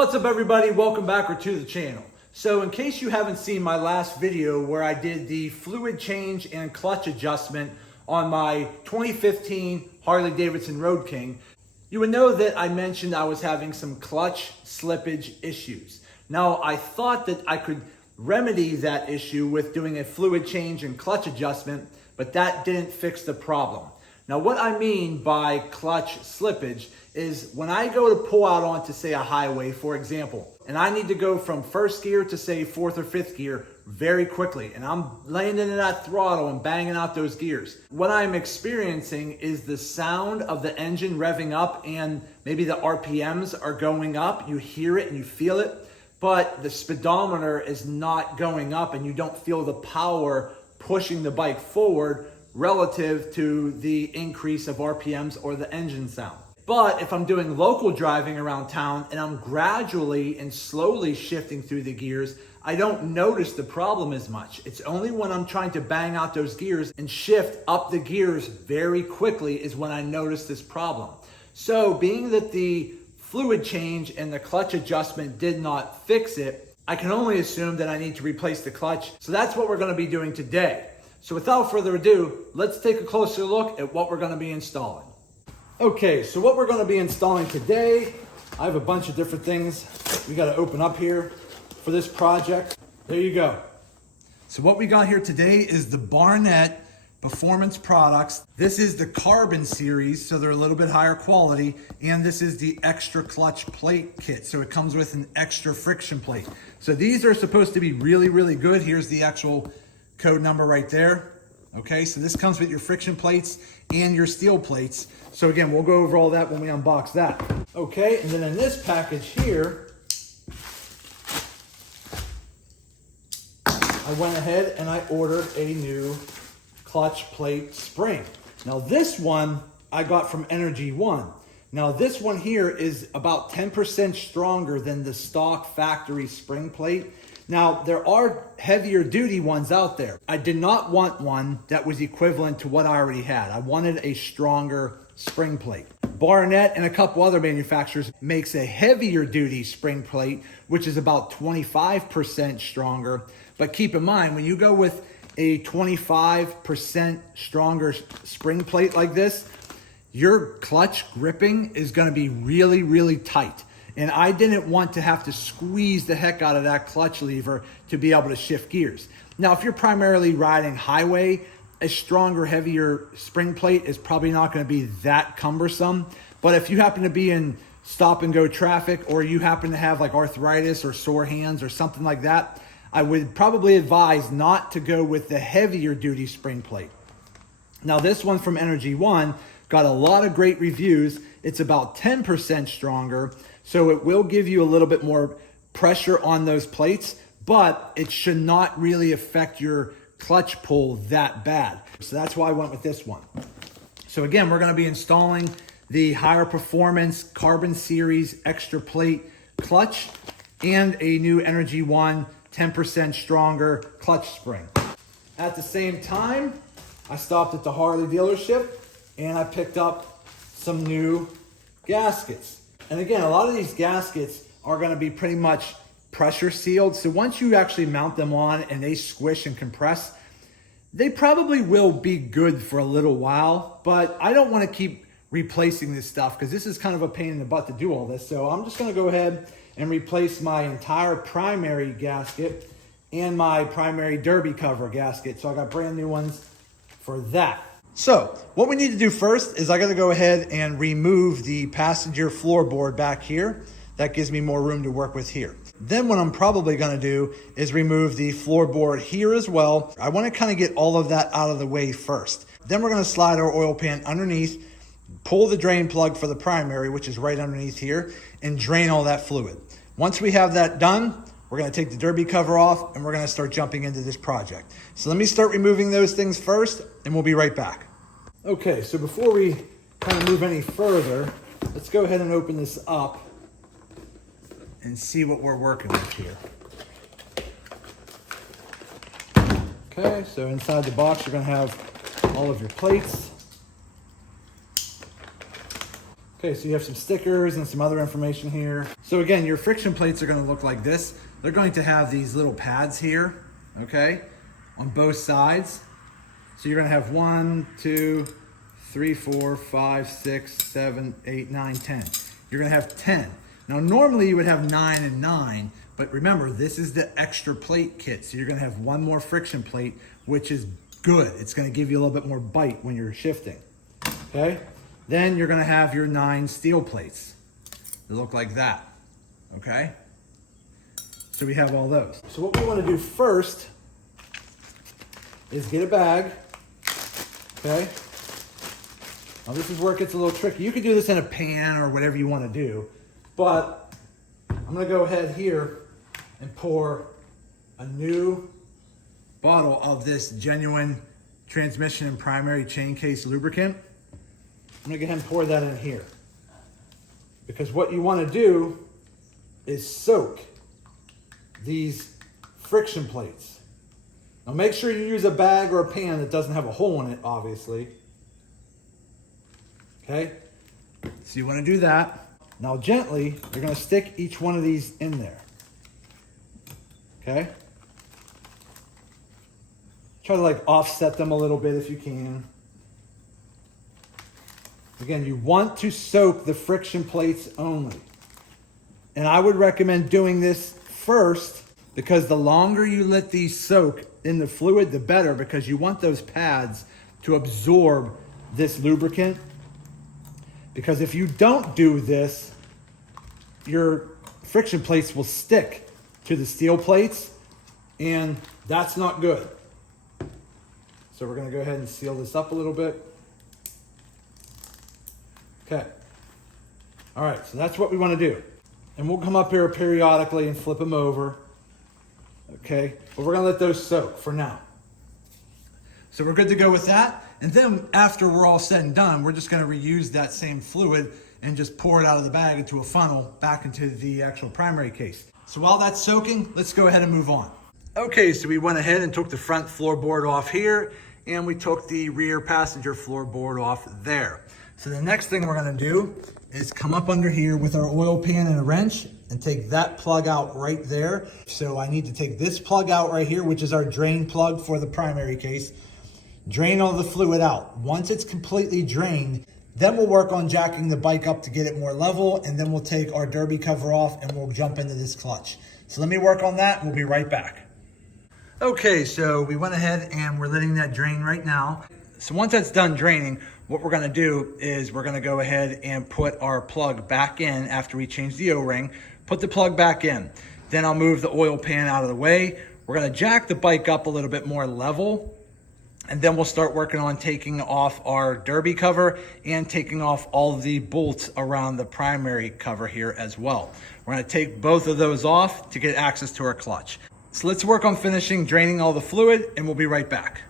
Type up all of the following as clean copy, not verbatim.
What's up everybody, welcome back to the channel. So in case you haven't seen my last video where I did the fluid change and clutch adjustment on my 2015 Harley Davidson Road King, you would know that I mentioned I was having some clutch slippage issues. Now I thought that I could remedy that issue with doing a fluid change and clutch adjustment, but that didn't fix the problem. Now what I mean by clutch slippage is when I go to pull out onto say a highway, for example, and I need to go from first gear to say fourth or fifth gear very quickly, and I'm landing in that throttle and banging out those gears. What I'm experiencing is the sound of the engine revving up and maybe the RPMs are going up. You hear it and you feel it, but the speedometer is not going up and you don't feel the power pushing the bike forward relative to the increase of RPMs or the engine sound. But if I'm doing local driving around town and I'm gradually and slowly shifting through the gears, I don't notice the problem as much. It's only when I'm trying to bang out those gears and shift up the gears very quickly is when I notice this problem. So being that the fluid change and the clutch adjustment did not fix it, I can only assume that I need to replace the clutch. So that's what we're going to be doing today. So without further ado, let's take a closer look at what we're going to be installing. Okay, so what we're going to be installing today, I have a bunch of different things we got to open up here for this project. There you go. So what we got here today is the Barnett Performance products. This is the carbon series, so they're a little bit higher quality, and this is the extra clutch plate kit. So it comes with an extra friction plate. So these are supposed to be really, really good. Here's the actual code number right there. Okay, so this comes with your friction plates and your steel plates. So again, we'll go over all that when we unbox that. Okay, and then in this package here, I went ahead and I ordered a new clutch plate spring. Now this one I got from Energy One. Now this one here is about 10% stronger than the stock factory spring plate. Now, there are heavier duty ones out there. I did not want one that was equivalent to what I already had. I wanted a stronger spring plate. Barnett and a couple other manufacturers makes a heavier duty spring plate, which is about 25% stronger. But keep in mind, when you go with a 25% stronger spring plate like this, your clutch gripping is gonna be really, really tight. And I didn't want to have to squeeze the heck out of that clutch lever to be able to shift gears. Now, if you're primarily riding highway, a stronger, heavier spring plate is probably not going to be that cumbersome. But if you happen to be in stop and go traffic, or you happen to have like arthritis or sore hands or something like that, I would probably advise not to go with the heavier duty spring plate. Now, this one from Energy One got a lot of great reviews. It's about 10% stronger. So it will give you a little bit more pressure on those plates, but it should not really affect your clutch pull that bad. So that's why I went with this one. So again, we're going to be installing the higher performance carbon series extra plate clutch and a new Energy One 10% stronger clutch spring. At the same time, I stopped at the Harley dealership and I picked up some new gaskets. And again, a lot of these gaskets are going to be pretty much pressure sealed. So once you actually mount them on and they squish and compress, they probably will be good for a little while. But I don't want to keep replacing this stuff because this is kind of a pain in the butt to do all this. So I'm just going to go ahead and replace my entire primary gasket and my primary derby cover gasket. So I got brand new ones for that. So what we need to do first is I got to go ahead and remove the passenger floorboard back here. That gives me more room to work with here. Then what I'm probably going to do is remove the floorboard here as well. I want to kind of get all of that out of the way first. Then we're going to slide our oil pan underneath, pull the drain plug for the primary, which is right underneath here, and drain all that fluid. Once we have that done, we're going to take the derby cover off and we're going to start jumping into this project. So let me start removing those things first and we'll be right back. Okay, so before we kind of move any further, let's go ahead and open this up and see what we're working with here. Okay, so inside the box, you're going to have all of your plates. Okay, so you have some stickers and some other information here. So again, your friction plates are going to look like this. They're going to have these little pads here, okay, on both sides. So you're going to have 1, 2, 3, 4, 5, 6, 7, 8, 9, 10. You're going to have 10. Now normally you would have 9 and 9, but remember this is the extra plate kit. So you're going to have one more friction plate, which is good. It's going to give you a little bit more bite when you're shifting, okay? Then you're going to have your 9 steel plates. They look like that, okay? So we have all those. So what we want to do first is get a bag, okay? Now this is where it gets a little tricky. You could do this in a pan or whatever you want to do, but I'm going to go ahead here and pour a new bottle of this genuine transmission and primary chain case lubricant. I'm going to go ahead and pour that in here, because what you want to do is soak these friction plates. Now make sure you use a bag or a pan that doesn't have a hole in it, obviously. Okay, so you want to do that. Now gently, you're going to stick each one of these in there. Okay? Try to like offset them a little bit if you can. Again, you want to soak the friction plates only. And I would recommend doing this first, because the longer you let these soak in the fluid, the better, because you want those pads to absorb this lubricant. Because if you don't do this, your friction plates will stick to the steel plates, and that's not good. So we're going to go ahead and seal this up a little bit. Okay. All right, so that's what we want to do. And we'll come up here periodically and flip them over. Okay, but we're going to let those soak for now. So we're good to go with that. And then after we're all said and done, we're just going to reuse that same fluid and just pour it out of the bag into a funnel back into the actual primary case. So while that's soaking, let's go ahead and move on. Okay, so we went ahead and took the front floorboard off here, and we took the rear passenger floorboard off there. So the next thing we're going to do is come up under here with our oil pan and a wrench and take that plug out right there. So I need to take this plug out right here, which is our drain plug for the primary case. Drain all the fluid out. Once it's completely drained, then we'll work on jacking the bike up to get it more level, and then we'll take our derby cover off and we'll jump into this clutch. So let me work on that and we'll be right back. Okay, so we went ahead and we're letting that drain right now. So once that's done draining, what we're gonna do is we're gonna go ahead and put our plug back in after we change the O-ring. Put the plug back in. Then I'll move the oil pan out of the way. We're gonna jack the bike up a little bit more level, and then we'll start working on taking off our derby cover and taking off all the bolts around the primary cover here as well. We're gonna take both of those off to get access to our clutch. So let's work on finishing draining all the fluid, and we'll be right back.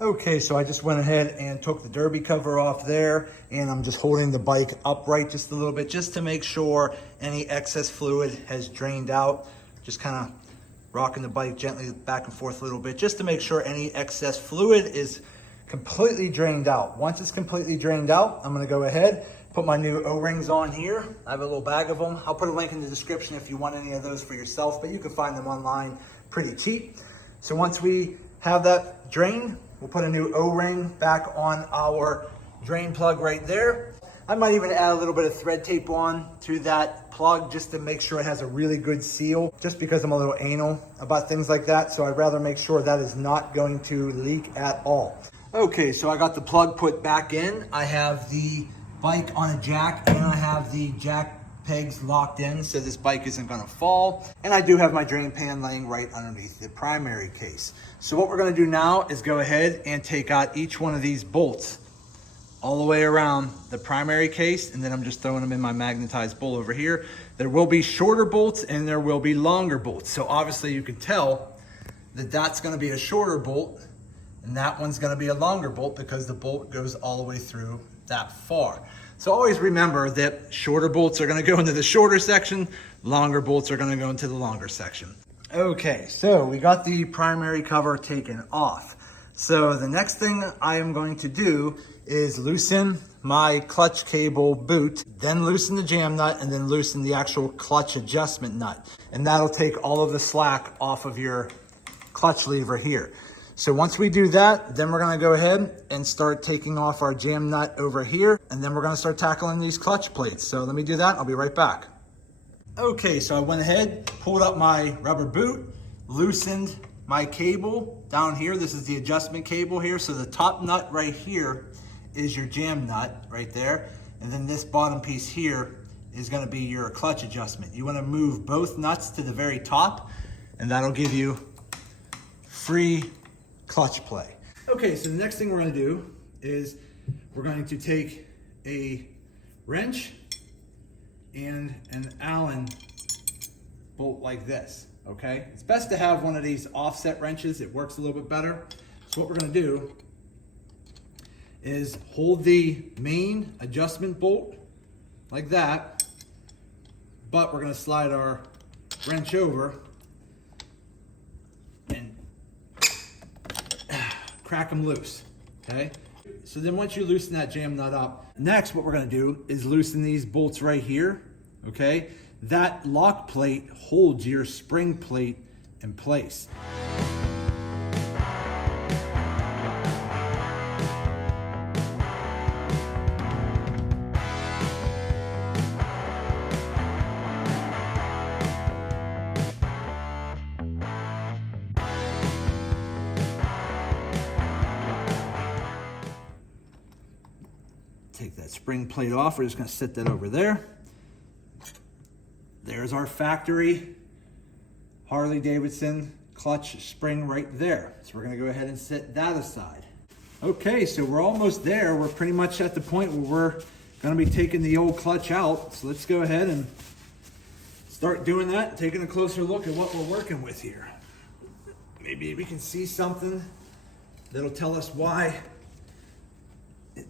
Okay, so I just went ahead and took the derby cover off there, and I'm just holding the bike upright just a little bit just to make sure any excess fluid has drained out. Just kind of rocking the bike gently back and forth a little bit just to make sure any excess fluid is completely drained out. Once it's completely drained out, I'm gonna go ahead, put my new O-rings on here. I have a little bag of them. I'll put a link in the description if you want any of those for yourself, but you can find them online pretty cheap. So once we have that drained, we'll put a new O-ring back on our drain plug right there. I might even add a little bit of thread tape on to that plug just to make sure it has a really good seal, just because I'm a little anal about things like that. So I'd rather make sure that is not going to leak at all. Okay, so I got the plug put back in. I have the bike on a jack, and I have the jack pegs locked in so this bike isn't gonna fall. And I do have my drain pan laying right underneath the primary case. So what we're gonna do now is go ahead and take out each one of these bolts all the way around the primary case, and then I'm just throwing them in my magnetized bowl over here. There will be shorter bolts and there will be longer bolts. So obviously you can tell that that's gonna be a shorter bolt and that one's gonna be a longer bolt because the bolt goes all the way through that far. So always remember that shorter bolts are gonna go into the shorter section, longer bolts are gonna go into the longer section. Okay, so we got the primary cover taken off. So the next thing I am going to do is loosen my clutch cable boot, then loosen the jam nut, and then loosen the actual clutch adjustment nut. And that'll take all of the slack off of your clutch lever here. So once we do that, then we're gonna go ahead and start taking off our jam nut over here, and then we're gonna start tackling these clutch plates. So let me do that, I'll be right back. Okay, so I went ahead, pulled up my rubber boot, loosened my cable down here. This is the adjustment cable here. So the top nut right here is your jam nut right there. And then this bottom piece here is gonna be your clutch adjustment. You wanna move both nuts to the very top, and that'll give you free clutch play. Okay, so the next thing we're gonna do is we're going to take a wrench and an Allen bolt like this, okay? It's best to have one of these offset wrenches. It works a little bit better. So what we're gonna do is hold the main adjustment bolt like that, but we're gonna slide our wrench over and crack them loose, okay? So then once you loosen that jam nut up, next what we're gonna do is loosen these bolts right here, okay? That lock plate holds your spring plate in place. Take that spring plate off. We're just gonna set that over there. There's our factory Harley Davidson clutch spring right there. So we're gonna go ahead and set that aside. Okay, so we're almost there. We're pretty much at the point where we're gonna be taking the old clutch out. So let's go ahead and start doing that, taking a closer look at what we're working with here. Maybe we can see something that'll tell us why it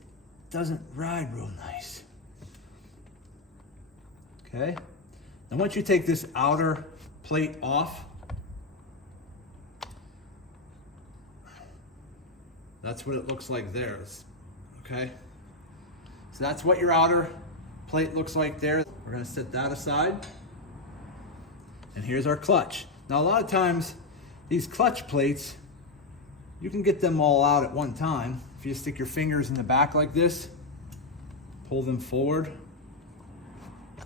doesn't ride real nice. Okay. And once you take this outer plate off, that's what it looks like there, okay? So that's what your outer plate looks like there. We're gonna set that aside. And here's our clutch. Now a lot of times, these clutch plates, you can get them all out at one time. If you stick your fingers in the back like this, pull them forward,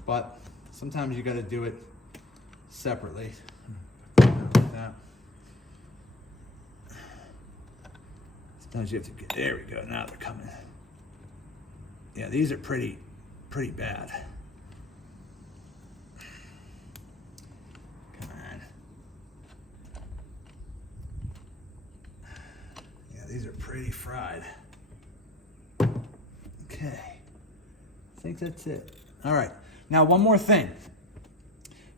but sometimes you got to do it separately. Like that. Sometimes you have to get, there we go, now they're coming. Yeah, these are pretty bad. Come on. Yeah, these are pretty fried. Okay, I think that's it. All right. Now, one more thing.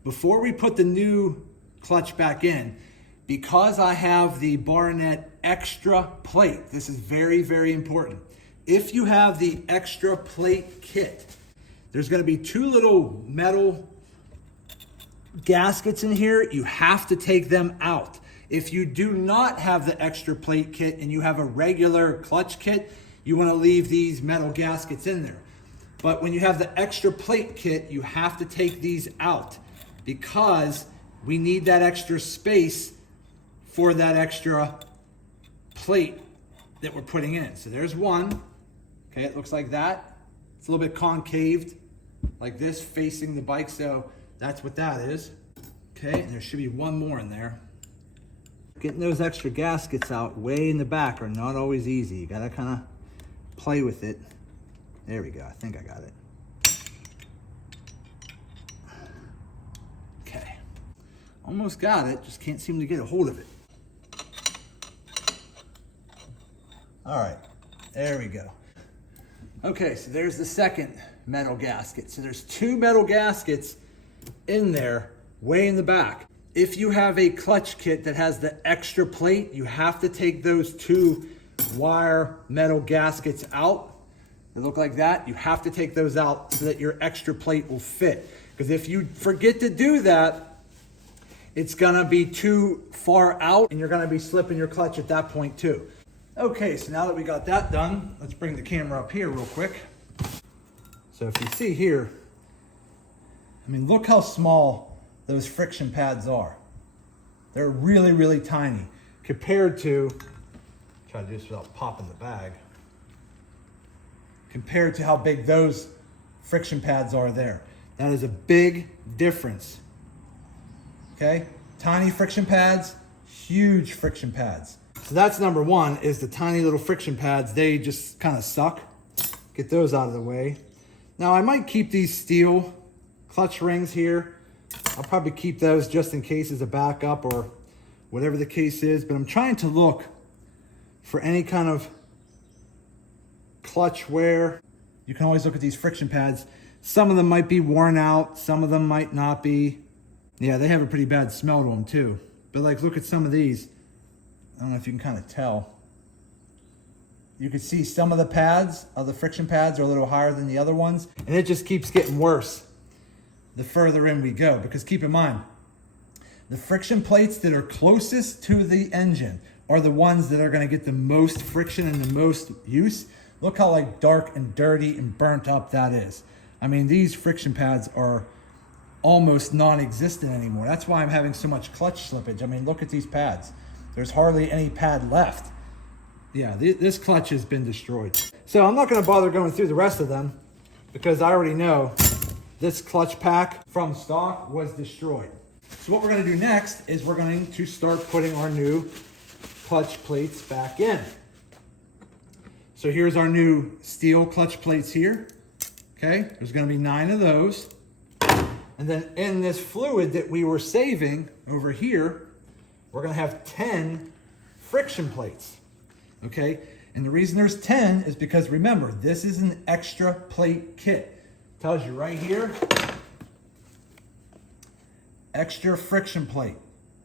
Before we put the new clutch back in, because I have the Barnett extra plate, this is very, very important. If you have the extra plate kit, there's gonna be two little metal gaskets in here. You have to take them out. If you do not have the extra plate kit and you have a regular clutch kit, you wanna leave these metal gaskets in there. But when you have the extra plate kit, you have to take these out because we need that extra space for that extra plate that we're putting in. So there's one, okay, it looks like that. It's a little bit concaved like this facing the bike, so that's what that is. Okay, and there should be one more in there. Getting those extra gaskets out way in the back are not always easy. You gotta kinda play with it. There we go, I think I got it. Okay, almost got it, just can't seem to get a hold of it. All right, there we go. Okay, so there's the second metal gasket. So there's two metal gaskets in there, way in the back. If you have a clutch kit that has the extra plate, you have to take those two wire metal gaskets out. They look like that. You have to take those out so that your extra plate will fit. Because if you forget to do that, it's gonna be too far out and you're gonna be slipping your clutch at that point too. Okay, so now that we got that done, let's bring the camera up here real quick. So if you see here, I mean, look how small those friction pads are. They're really, really tiny compared to, try to do this without popping the bag, compared to how big those friction pads are there. That is a big difference. Okay, tiny friction pads, huge friction pads. So that's number one, is the tiny little friction pads. They just kind of suck. Get those out of the way. Now I might keep these steel clutch rings here. I'll probably keep those just in case as a backup or whatever the case is, but I'm trying to look for any kind of clutch wear. You can always look at these friction pads. Some of them might be worn out, some of them might not be. Yeah, they have a pretty bad smell to them too. But like, look at some of these. I don't know if you can kind of tell. You can see some of the pads, the friction pads, are a little higher than the other ones. And it just keeps getting worse the further in we go. Because keep in mind, the friction plates that are closest to the engine are the ones that are going to get the most friction and the most use. Look how like dark and dirty and burnt up that is. I mean, these friction pads are almost non-existent anymore. That's why I'm having so much clutch slippage. I mean, look at these pads. There's hardly any pad left. Yeah, this clutch has been destroyed. So I'm not going to bother going through the rest of them because I already know this clutch pack from stock was destroyed. So what we're going to do next is we're going to start putting our new clutch plates back in. So here's our new steel clutch plates here. Okay, there's going to be 9 of those. And then in this fluid that we were saving over here, we're going to have 10 friction plates. Okay, and the reason there's 10 is because remember, this is an extra plate kit. Tells you right here, extra friction plate.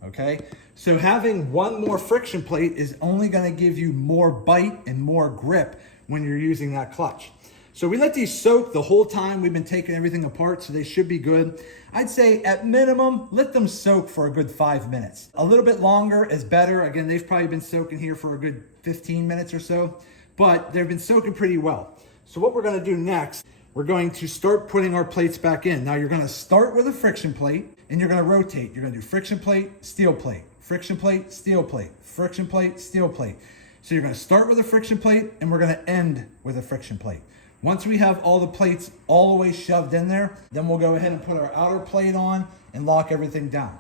Okay, so having one more friction plate is only going to give you more bite and more grip when you're using that clutch. So we let these soak the whole time we've been taking everything apart, so they should be good. I'd say at minimum, let them soak for a good 5 minutes. A little bit longer is better. Again, they've probably been soaking here for a good 15 minutes or so, but they've been soaking pretty well. So what we're gonna do next, we're going to start putting our plates back in. Now you're gonna start with a friction plate and you're gonna rotate. You're gonna do friction plate, steel plate, friction plate, steel plate, friction plate, steel plate. So you're gonna start with a friction plate and we're gonna end with a friction plate. Once we have all the plates all the way shoved in there, then we'll go ahead and put our outer plate on and lock everything down.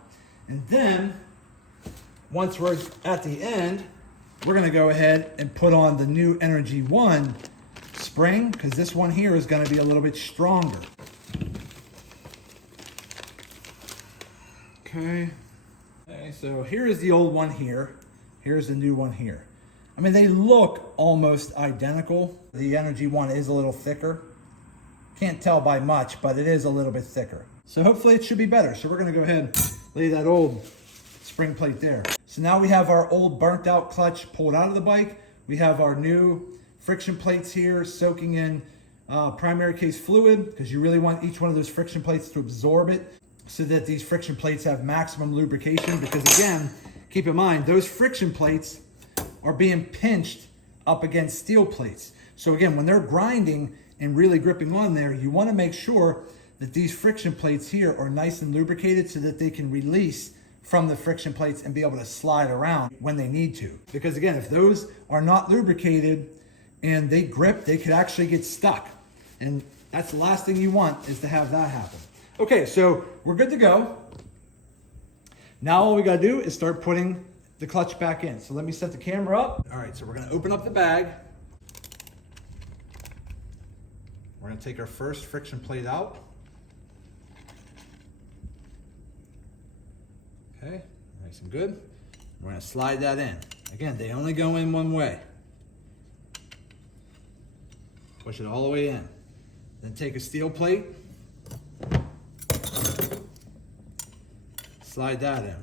And then, once we're at the end, we're gonna go ahead and put on the new Energy 1 spring, because this one here is gonna be a little bit stronger. Okay, so here is the old one here. Here's the new one here. I mean, they look almost identical. The Energy 1 is a little thicker. Can't tell by much, but it is a little bit thicker. So hopefully it should be better. So we're gonna go ahead and lay that old spring plate there. So now we have our old burnt out clutch pulled out of the bike. We have our new friction plates here soaking in primary case fluid, because you really want each one of those friction plates to absorb it so that these friction plates have maximum lubrication. Because again, keep in mind, those friction plates are being pinched up against steel plates. So again, when they're grinding and really gripping on there, you want to make sure that these friction plates here are nice and lubricated so that they can release from the friction plates and be able to slide around when they need to. Because again, if those are not lubricated and they grip, they could actually get stuck. And that's the last thing you want, is to have that happen. Okay, so we're good to go. Now all we gotta do is start putting the clutch back in. So let me set the camera up. All right, so we're gonna open up the bag. We're gonna take our first friction plate out. Okay, nice and good. We're gonna slide that in. Again, they only go in one way. Push it all the way in. Then take a steel plate. Slide that in.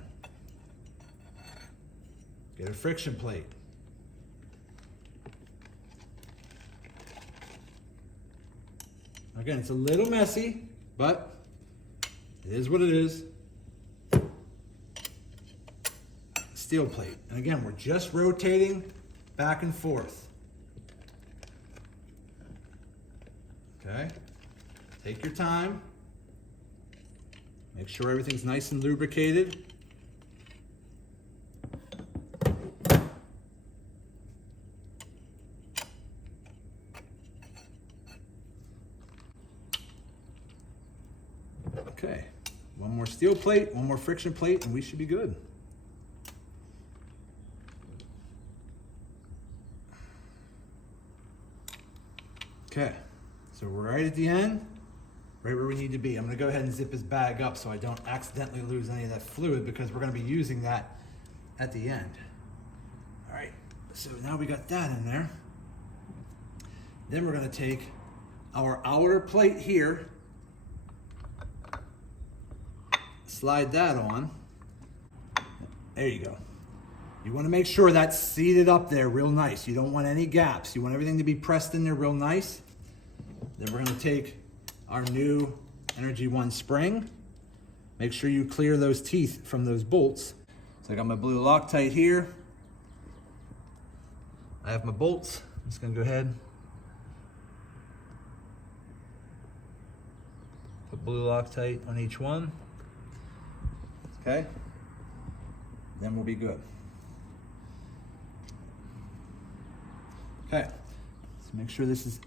Get a friction plate. Again, it's a little messy, but it is what it is. Steel plate. And again, we're just rotating back and forth. Okay, take your time. Make sure everything's nice and lubricated. Okay, one more steel plate, one more friction plate, and we should be good. Okay, so we're right at the end, right where we need to be. I'm gonna go ahead and zip his bag up so I don't accidentally lose any of that fluid, because we're gonna be using that at the end. All right, so now we got that in there. Then we're gonna take our outer plate here, slide that on. There you go. You want to make sure that's seated up there real nice. You don't want any gaps. You want everything to be pressed in there real nice. Then we're going to take our new Energy One spring. Make sure you clear those teeth from those bolts. So I got my blue Loctite here. I have my bolts. I'm just going to go ahead. Put blue Loctite on each one. Okay. Then we'll be good. Okay, so make sure this is,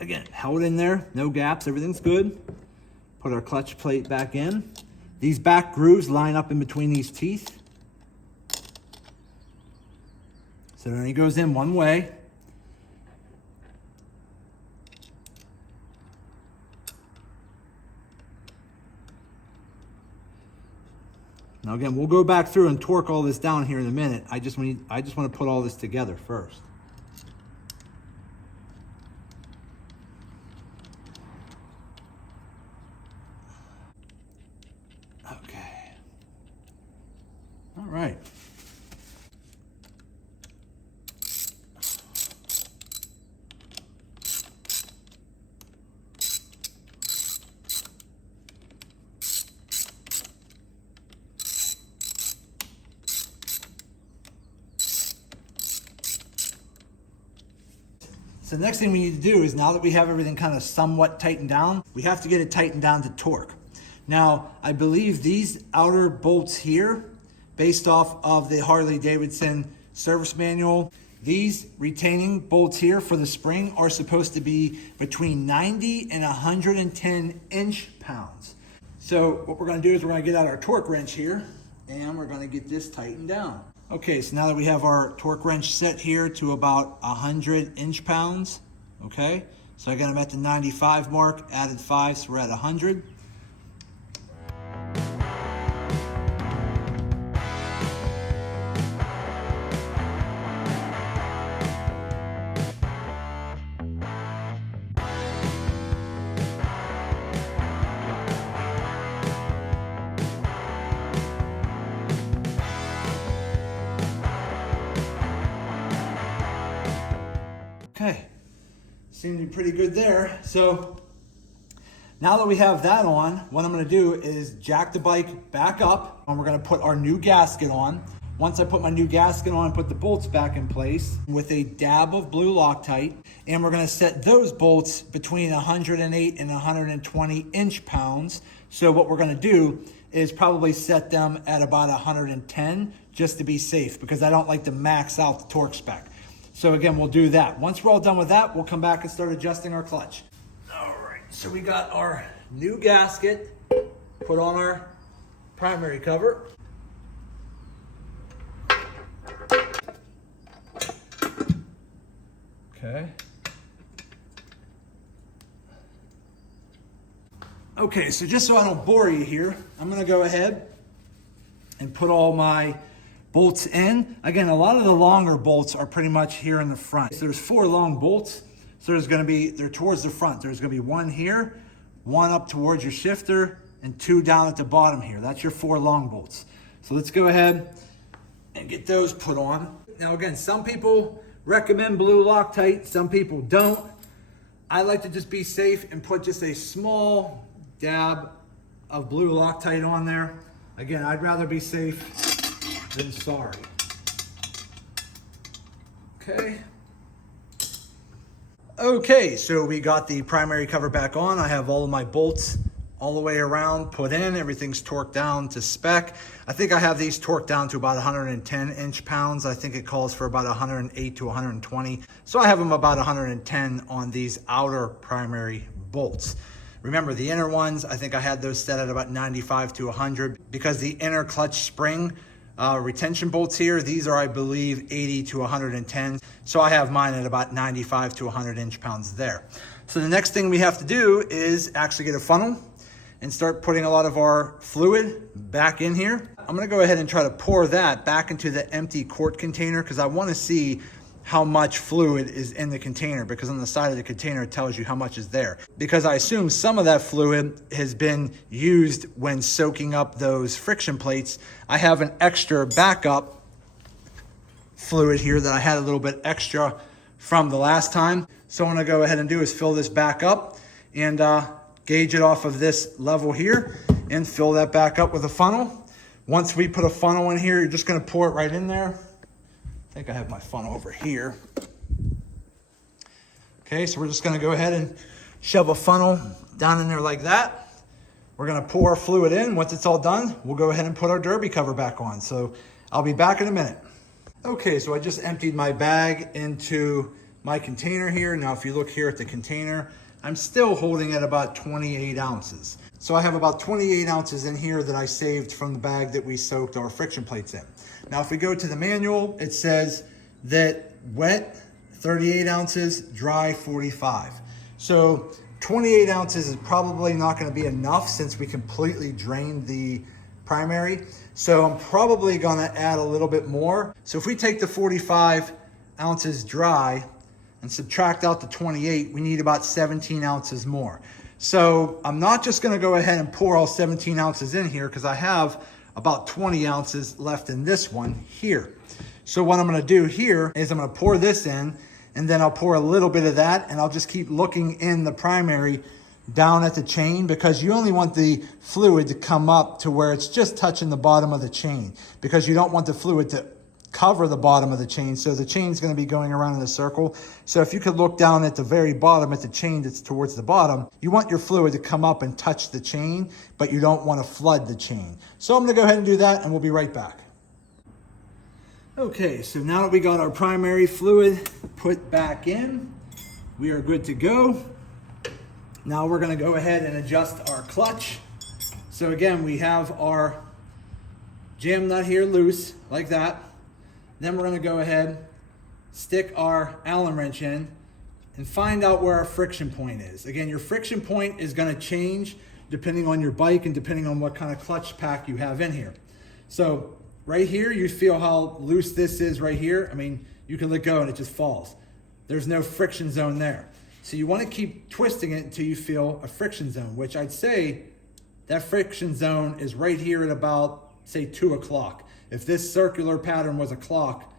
again, held in there, no gaps, everything's good. Put our clutch plate back in. These back grooves line up in between these teeth. So it only goes in one way. Now again, we'll go back through and torque all this down here in a minute. I just want to put all this together first. Okay. All right. So the next thing we need to do is, now that we have everything kind of somewhat tightened down, we have to get it tightened down to torque. Now, I believe these outer bolts here, based off of the Harley Davidson service manual, these retaining bolts here for the spring are supposed to be between 90 and 110 inch-pounds. So what we're gonna do is we're gonna get out our torque wrench here, and we're gonna get this tightened down. Okay, so now that we have our torque wrench set here to about 100 inch-pounds, okay? So I got them at the 95 mark, added 5, so we're at 100. Okay, seemed to be pretty good there. So now that we have that on, what I'm gonna do is jack the bike back up, and we're gonna put our new gasket on. Once I put my new gasket on, put the bolts back in place with a dab of blue Loctite, and we're gonna set those bolts between 108 and 120 inch-pounds. So what we're gonna do is probably set them at about 110, just to be safe, because I don't like to max out the torque spec. So again, we'll do that. Once we're all done with that, we'll come back and start adjusting our clutch. All right, so we got our new gasket put on our primary cover. Okay. Okay, so just so I don't bore you here, I'm gonna go ahead and put all my bolts in. Again, a lot of the longer bolts are pretty much here in the front. So there's 4 long bolts. So there's gonna be, they're towards the front. There's gonna be 1 here, 1 up towards your shifter, and 2 down at the bottom here. That's your 4 long bolts. So let's go ahead and get those put on. Now again, some people recommend blue Loctite, some people don't. I like to just be safe and put just a small dab of blue Loctite on there. Again, I'd rather be safe than sorry. Okay. Okay, so we got the primary cover back on. I have all of my bolts all the way around put in. Everything's torqued down to spec. I think I have these torqued down to about 110 inch-pounds. I think it calls for about 108 to 120. So I have them about 110 on these outer primary bolts. Remember, the inner ones, I think I had those set at about 95 to 100 because the inner clutch spring retention bolts here, these are, I believe, 80 to 110. So I have mine at about 95 to 100 inch-pounds there. So the next thing we have to do is actually get a funnel and start putting a lot of our fluid back in here. I'm gonna go ahead and try to pour that back into the empty quart container because I wanna see how much fluid is in the container, because on the side of the container it tells you how much is there. Because I assume some of that fluid has been used when soaking up those friction plates. I have an extra backup fluid here that I had a little bit extra from the last time. So what I'm gonna go ahead and do is fill this back up and gauge it off of this level here and fill that back up with a funnel. Once we put a funnel in here, you're just gonna pour it right in there. I think I have my funnel over here. Okay, so we're just gonna go ahead and shove a funnel down in there like that. We're gonna pour our fluid in. Once it's all done, we'll go ahead and put our derby cover back on. So I'll be back in a minute. Okay, so I just emptied my bag into my container here. Now, if you look here at the container, I'm still holding at about 28 ounces. So I have about 28 ounces in here that I saved from the bag that we soaked our friction plates in. Now, if we go to the manual, it says that wet 38 ounces, dry 45. So 28 ounces is probably not gonna be enough since we completely drained the primary. So I'm probably gonna add a little bit more. So if we take the 45 ounces dry and subtract out the 28, we need about 17 ounces more. So I'm not just gonna go ahead and pour all 17 ounces in here because I have about 20 ounces left in this one here. So what I'm gonna do here is I'm gonna pour this in and then I'll pour a little bit of that and I'll just keep looking in the primary down at the chain because you only want the fluid to come up to where it's just touching the bottom of the chain because you don't want the fluid to cover the bottom of the chain. So the chain's gonna be going around in a circle. So if you could look down at the very bottom at the chain that's towards the bottom, you want your fluid to come up and touch the chain, but you don't wanna flood the chain. So I'm gonna go ahead and do that and we'll be right back. Okay, so now that we got our primary fluid put back in, we are good to go. Now we're gonna go ahead and adjust our clutch. So again, we have our jam nut here loose, like that. Then we're gonna go ahead, stick our Allen wrench in and find out where our friction point is. Again, your friction point is gonna change depending on your bike and depending on what kind of clutch pack you have in here. So right here, you feel how loose this is right here. I mean, you can let go and it just falls. There's no friction zone there. So you wanna keep twisting it until you feel a friction zone, which I'd say that friction zone is right here at about, say, 2 o'clock. If this circular pattern was a clock,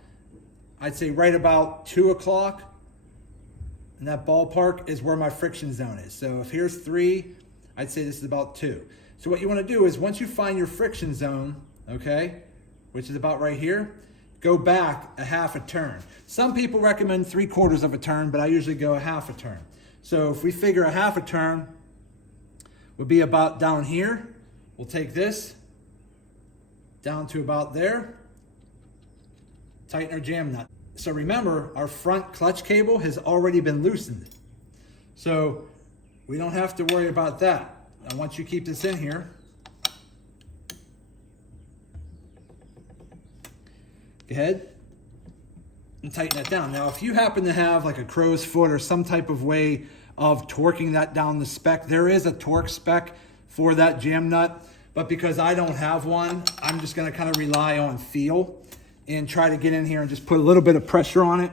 I'd say right about 2 o'clock, and that ballpark is where my friction zone is. So if here's 3, I'd say this is about 2. So what you wanna do is once you find your friction zone, okay, which is about right here, go back a half a turn. Some people recommend 3/4 of a turn, but I usually go a half a turn. So if we figure a half a turn would be about down here, we'll take this down to about there, tighten our jam nut. So remember, our front clutch cable has already been loosened. So we don't have to worry about that. Now once you keep this in here, go ahead and tighten that down. Now, if you happen to have like a crow's foot or some type of way of torquing that down the spec, there is a torque spec for that jam nut, but because I don't have one, I'm just gonna kind of rely on feel and try to get in here and just put a little bit of pressure on it.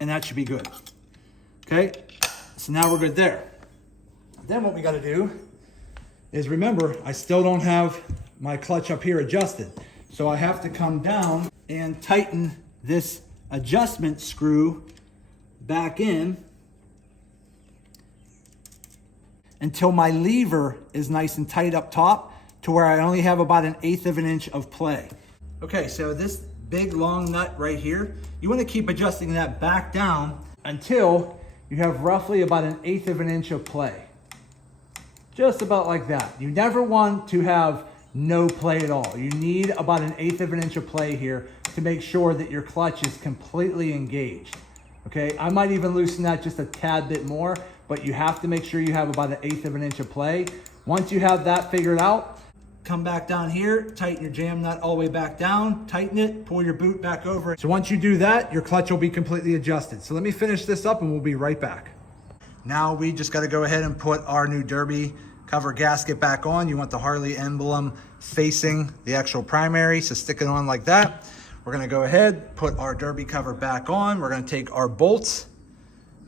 And that should be good. Okay, so now we're good there. Then what we gotta do is remember, I still don't have my clutch up here adjusted. So I have to come down and tighten this adjustment screw back in until my lever is nice and tight up top to where I only have about 1/8 of an inch of play. Okay, so this big long nut right here. You want to keep adjusting that back down until you have roughly about 1/8 of an inch of play. Just about like that. You never want to have no play at all. You need about 1/8 of an inch of play here to make sure that your clutch is completely engaged. Okay, I might even loosen that just a tad bit more, but you have to make sure you have about 1/8 of an inch of play. Once you have that figured out, come back down here, tighten your jam nut all the way back down, tighten it, pull your boot back over it. So once you do that, your clutch will be completely adjusted. So let me finish this up and we'll be right back. Now we just got to go ahead and put our new derby cover gasket back on. You want the Harley emblem facing the actual primary, so stick it on like that. We're gonna go ahead, put our derby cover back on. We're gonna take our bolts,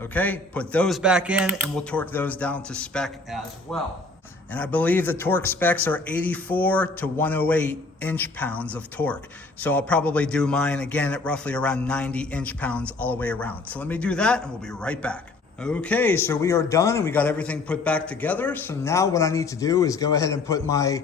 okay, put those back in, and we'll torque those down to spec as well. And I believe the torque specs are 84 to 108 inch-pounds of torque. So I'll probably do mine again at roughly around 90 inch-pounds all the way around. So let me do that and we'll be right back. Okay, so we are done and we got everything put back together. So now what I need to do is go ahead and put my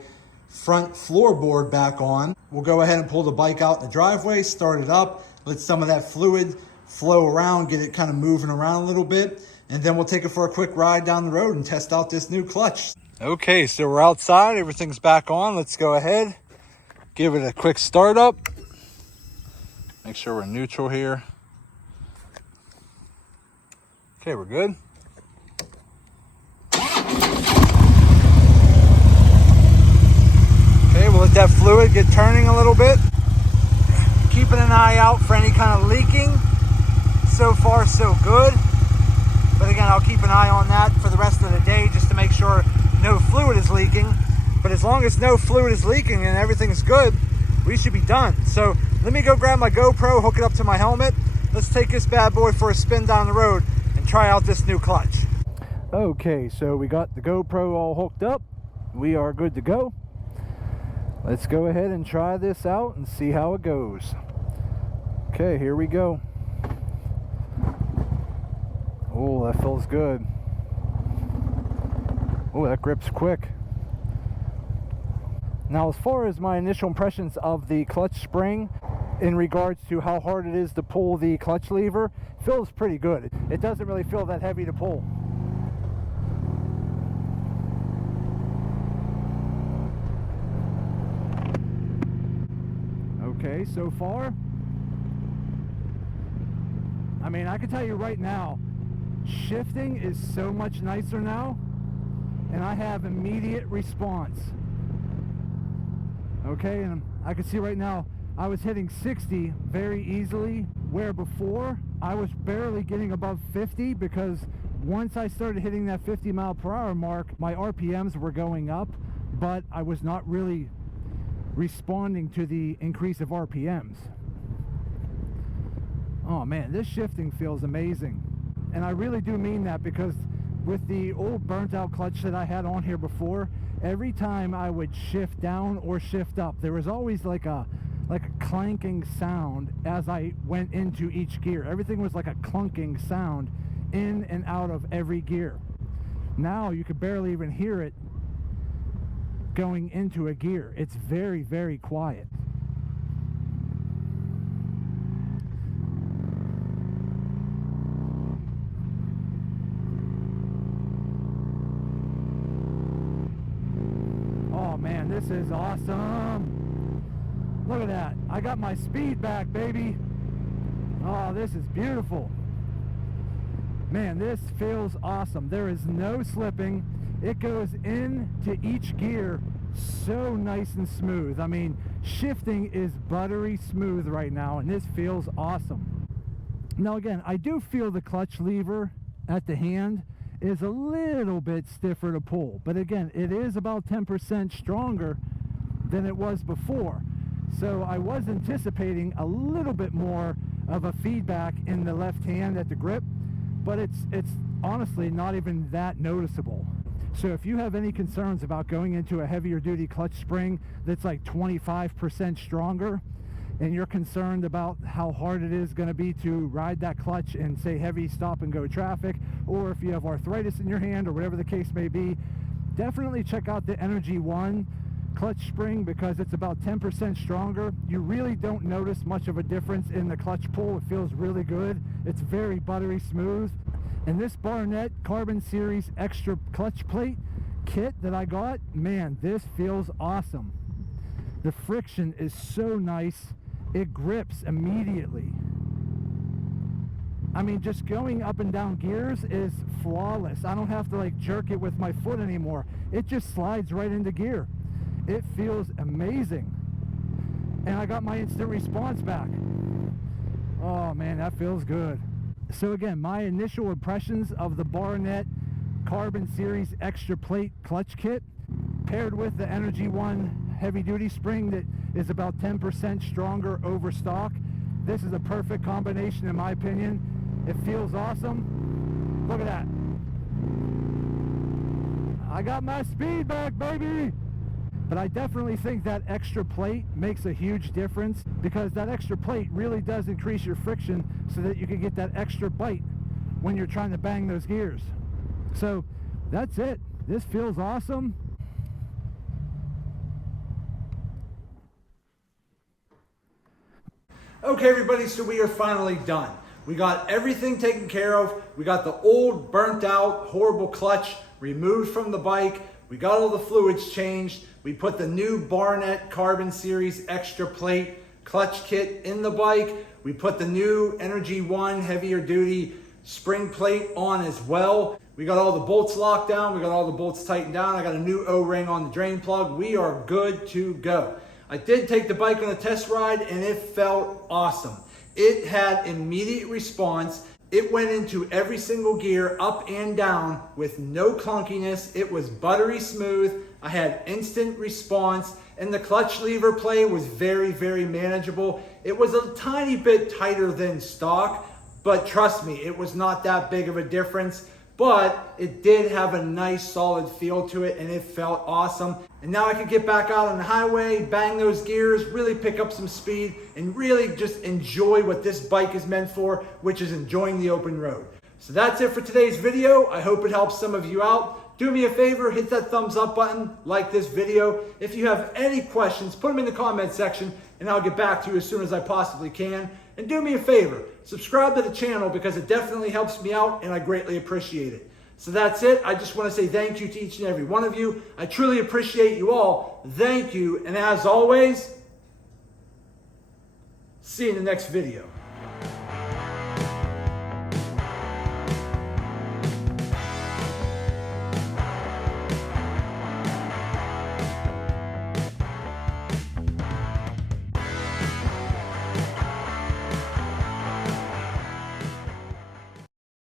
front floorboard back on. We'll go ahead and pull the bike out in the driveway, start it up, let some of that fluid flow around, get it kind of moving around a little bit, and then we'll take it for a quick ride down the road and test out this new clutch. Okay, so we're outside, everything's back on. Let's go ahead, give it a quick start up. Make sure we're neutral here. Okay, we're good. Okay, we'll let that fluid get turning a little bit. Keeping an eye out for any kind of leaking. So far, so good. But again, I'll keep an eye on that for the rest of the day just to make sure no fluid is leaking. But as long as no fluid is leaking and everything's good, we should be done. So let me go grab my GoPro, hook it up to my helmet. Let's take this bad boy for a spin down the road and try out this new clutch. Okay, so we got the GoPro all hooked up. We are good to go. Let's go ahead and try this out and see how it goes. Okay, here we go. Oh, that feels good. Oh, that grips quick. Now, as far as my initial impressions of the clutch spring in regards to how hard it is to pull the clutch lever, feels pretty good. It doesn't really feel that heavy to pull. Okay, so far, I mean, I can tell you right now, shifting is so much nicer now, and I have immediate response. Okay, and I can see right now, I was hitting 60 very easily, where before I was barely getting above 50, because once I started hitting that 50 mile per hour mark, my RPMs were going up, but I was not really responding to the increase of RPMs. Oh man, this shifting feels amazing. And I really do mean that, because with the old burnt out clutch that I had on here before, every time I would shift down or shift up, there was always like a clanking sound as I went into each gear. Everything was like a clunking sound in and out of every gear. Now you could barely even hear it going into a gear. It's very, very quiet. Oh man, this is awesome. Look at that. I got my speed back, baby. Oh, this is beautiful. Man, this feels awesome. There is no slipping. It goes into each gear so nice and smooth. I mean, shifting is buttery smooth right now, and this feels awesome. Now again, I do feel the clutch lever at the hand is a little bit stiffer to pull, but again, it is about 10% stronger than it was before. So I was anticipating a little bit more of a feedback in the left hand at the grip, but it's honestly not even that noticeable. So if you have any concerns about going into a heavier duty clutch spring that's like 25% stronger, and you're concerned about how hard it is going to be to ride that clutch in, say, heavy stop and go traffic, or if you have arthritis in your hand or whatever the case may be, definitely check out the Energy One clutch spring, because it's about 10% stronger, you really don't notice much of a difference in the clutch pull. It feels really good. It's very buttery smooth. And this Barnett Carbon Series extra clutch plate kit that I got, man, this feels awesome. The friction is so nice. It grips immediately. I mean, just going up and down gears is flawless. I don't have to like jerk it with my foot anymore. It just slides right into gear. It feels amazing. And I got my instant response back. Oh man, that feels good. So again, my initial impressions of the Barnett Carbon Series extra plate clutch kit, paired with the Energy One heavy duty spring that is about 10% stronger over stock. This is a perfect combination in my opinion. It feels awesome. Look at that. I got my speed back, baby. But I definitely think that extra plate makes a huge difference, because that extra plate really does increase your friction so that you can get that extra bite when you're trying to bang those gears. So that's it. This feels awesome. Okay, everybody, so we are finally done. We got everything taken care of. We got the old, burnt out, horrible clutch removed from the bike. We got all the fluids changed. We put the new Barnett Carbon Series extra plate clutch kit in the bike. We put the new Energy One heavier duty spring plate on as well. We got all the bolts locked down. We got all the bolts tightened down. I got a new O-ring on the drain plug. We are good to go. I did take the bike on a test ride and it felt awesome. It had immediate response. It went into every single gear up and down with no clunkiness. It was buttery smooth. I had instant response, and the clutch lever play was very, very manageable. It was a tiny bit tighter than stock, but trust me, it was not that big of a difference. But it did have a nice solid feel to it and it felt awesome. And now I could get back out on the highway, bang those gears, really pick up some speed, and really just enjoy what this bike is meant for, which is enjoying the open road. So that's it for today's video. I hope it helps some of you out. Do me a favor, hit that thumbs up button, like this video. If you have any questions, put them in the comment section and I'll get back to you as soon as I possibly can. And do me a favor, subscribe to the channel because it definitely helps me out and I greatly appreciate it. So that's it. I just want to say thank you to each and every one of you. I truly appreciate you all. Thank you. And as always, see you in the next video.